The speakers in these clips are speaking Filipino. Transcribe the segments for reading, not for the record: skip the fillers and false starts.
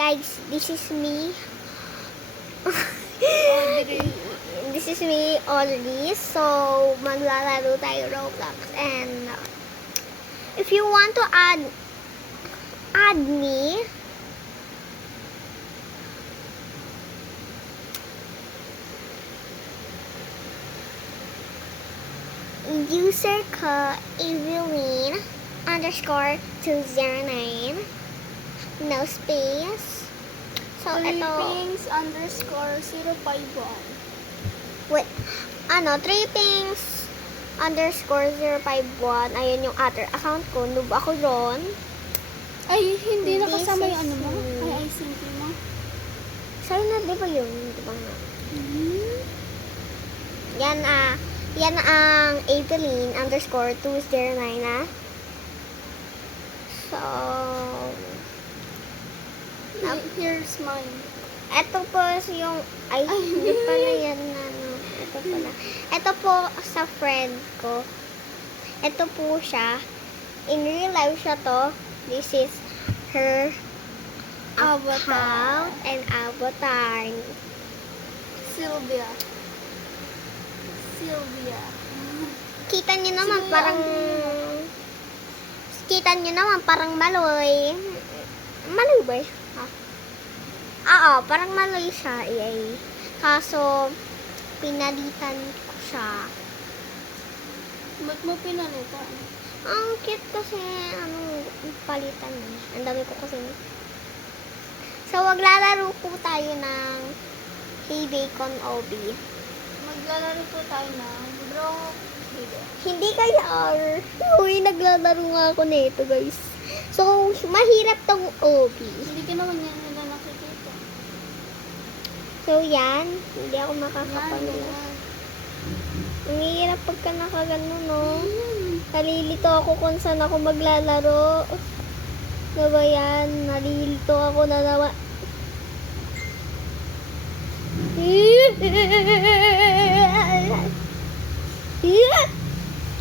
Guys, this is me. This is me, Audrey. So, maglalaro tayo Roblox. And, if you want to add me, user ko Evelyn _209, no space. So, ito, Trippings _051. wait, Trippings _051, ayun yung other account ko, noob ako ron. Ay, hindi This nakasama yung is ano mo? me. Ay, ICT mo? Sa'yo na, di ba yun? Di ba nga? Yan ang Evelyn _209, ah. So, Here's mine. eto po yung, ay, hindi pala yan na, no. Eto pala. Eto po sa friend ko. Eto po siya. In real life siya to. This is her account and avatar. Sylvia. Kita niyo naman Sino parang, maloy. Maloy ba siya? Oo, parang maloy siya. Kaso, pinalitan ko siya. Ba't mo pinalitan? Ang cute kasi, palitan eh. Ang dami ko kasi. So, maglalaro po tayo ng Hey Bacon Obi. Maglalaro po tayo ng bro. Hindi kaya, uy, naglalaro nga ako nito, guys. So, mahirap tong Obi. Hindi ka naman yan nila nakikita. So, yan. Hindi ako makakapanood. Yan. Ang hirap pagka nakagano, no? Nalilito ako kung saan ako maglalaro. Diba yan? Nalilito ako na naman.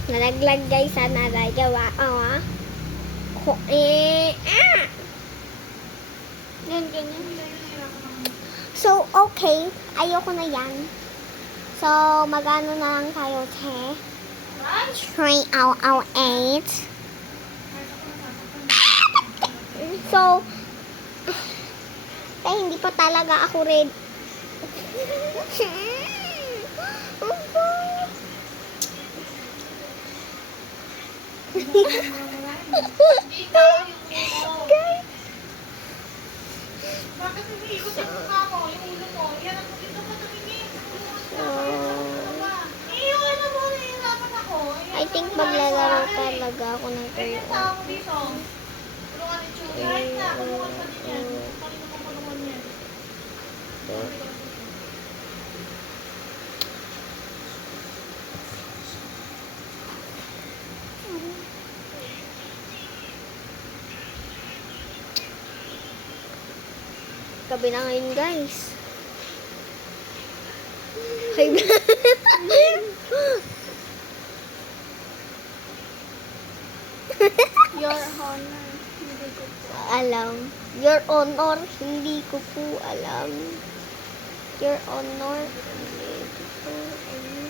Nalaglag guys, nalagawa. Yan, ganyan. So, okay. Ayoko na yan. So, magano na lang tayo, te? 3 out of 8. So, hindi pa talaga ako ready. Guys. Bakit umiikot yung mukha mo? Yung ulo mo? Yan ang dito ka tumingin. Ano mo? Nahihirapan ako. I think maglalaro talaga ako ng Ay, turn yung tao mo dito. Tulungan ni Chuy. Right na. Tulungan pa din yan. Kanina mo tulungan yan. Gabi na ngayon, guys. Hi. Your honor. Hindi ko po. Alam. Your honor, hindi ko po alam. Your honor, hindi ko po alam.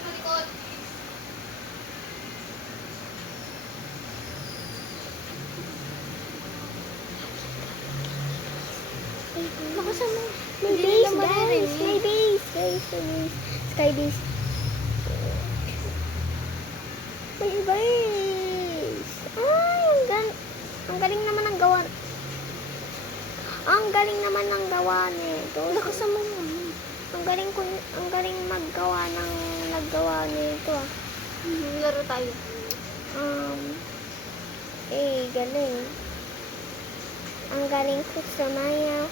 Malikot. Nakasama. May Hindi base, nila guys. maririnig. May base, guys. Sky base. May base. Ay, ang galing naman ng gawa. Ang galing naman ng gawa nito. Nakasama mo. Ang galing naggawa nito. Laro tayo. Galing. Ang galing ko sumayaw.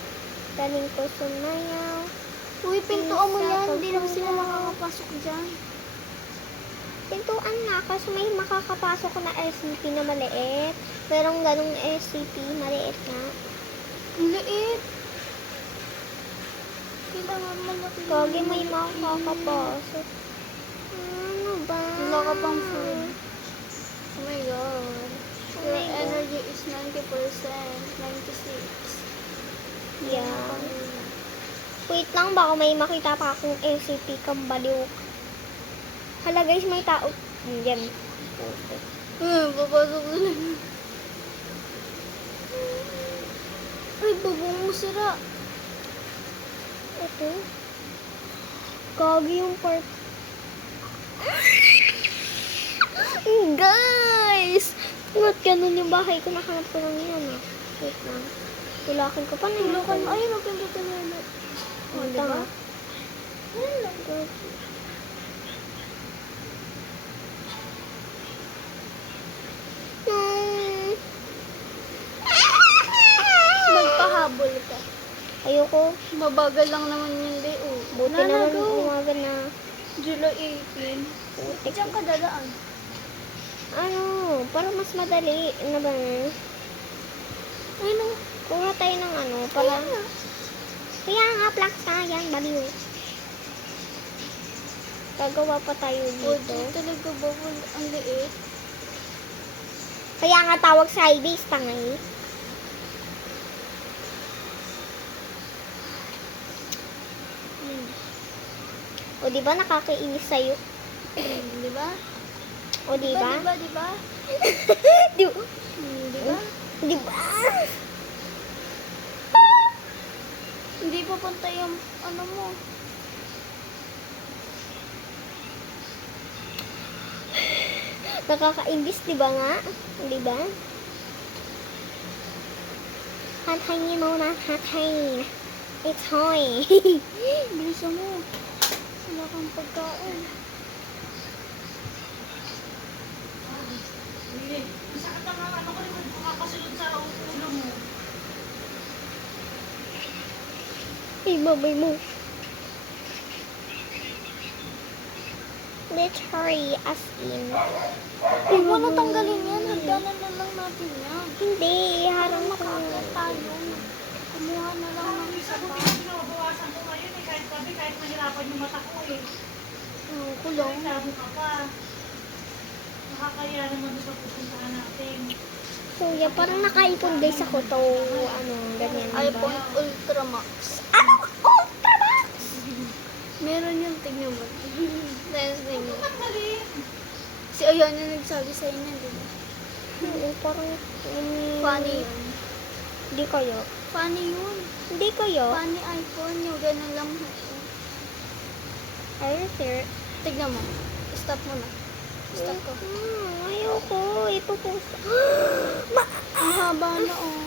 Uy, pintuan mo yan. Hindi naman sila makakapasok dyan. Pintuan nga, kasi may makakapasok na SCP na maliit. Merong ganong SCP, maliit nga. Ang liit. Kailangan malaki. Pogi may makakapasok. Ano ba? Wala ka pang food. Oh my god. Oh my God. Wait lang, baka may makita pa akong SCP kambaliw. Hala guys, may tao. Yan. Papasok na lang. Ay, babong mo sira. Ito. Gagi yung part. Guys! Ba't ganun yung bahay ko? Nakanap ko lang yan ah. Wait lang. Tulakin ko pa na yun. Tulakan. Ay, napindutan na yun. Oh, diba? Ayun lang. Hmm. Magpahabol ka. Ayoko. Mabagal lang naman yun, be. Oh. Buti Nana, naman go. umaga na. July 18. Putik. Diyan ka dadaan. Ano? Para mas madali. Ano ba na? Ay, no. Kuha tayo ng ano. Para... Kaya nga, plak yan. Baliw. Gagawa pa tayo Oh, dito. di talaga bawal. Ang liit. Kaya nga tawag sa highways, tangay. O, di ba nakakainis sa'yo? Di ba? O, di ba? Di ba? Di ba? Di ba? Di ba? Hindi pa pantay yung ano mo. Nakakainis, di ba nga? Di ba? Hatayin mo na, hatayin. It's hoy. Bilisan mo. Wala kang pagkain. Hindi. Sakit ang ano ko rin makakasunod sa ulo mo. Ay, babay mo. Let's hurry, as in. Huwag mo na tanggalin yan. Hagdanan na lang natin yan. Hindi, harang ko. Makakala tayo. Kumuha na lang ng isa pa. Pinabawasan ko ngayon eh. Kahit sabi, kahit mahirapan yung mata ko eh. Kulong. Labo ka pa. Nakakaya naman doon sa pupuntahan natin. So, yeah, parang nakaipon guys ako to, ano, ganyan. diba? iPhone Ultra Max. Ano? Ultramax! Meron yung tignan mo. Dahil sa inyo. Tanggalin. Si Ayan yung nagsabi sa inyo, di ba? Parang, Funny yun. Hindi kayo. Funny yun. Hindi kayo. Funny iPhone yung gano'n lang. Are you sure? Tignan mo. Stop mo na. Stop ko. Ayoko. Ipopost. Ang haba na oh.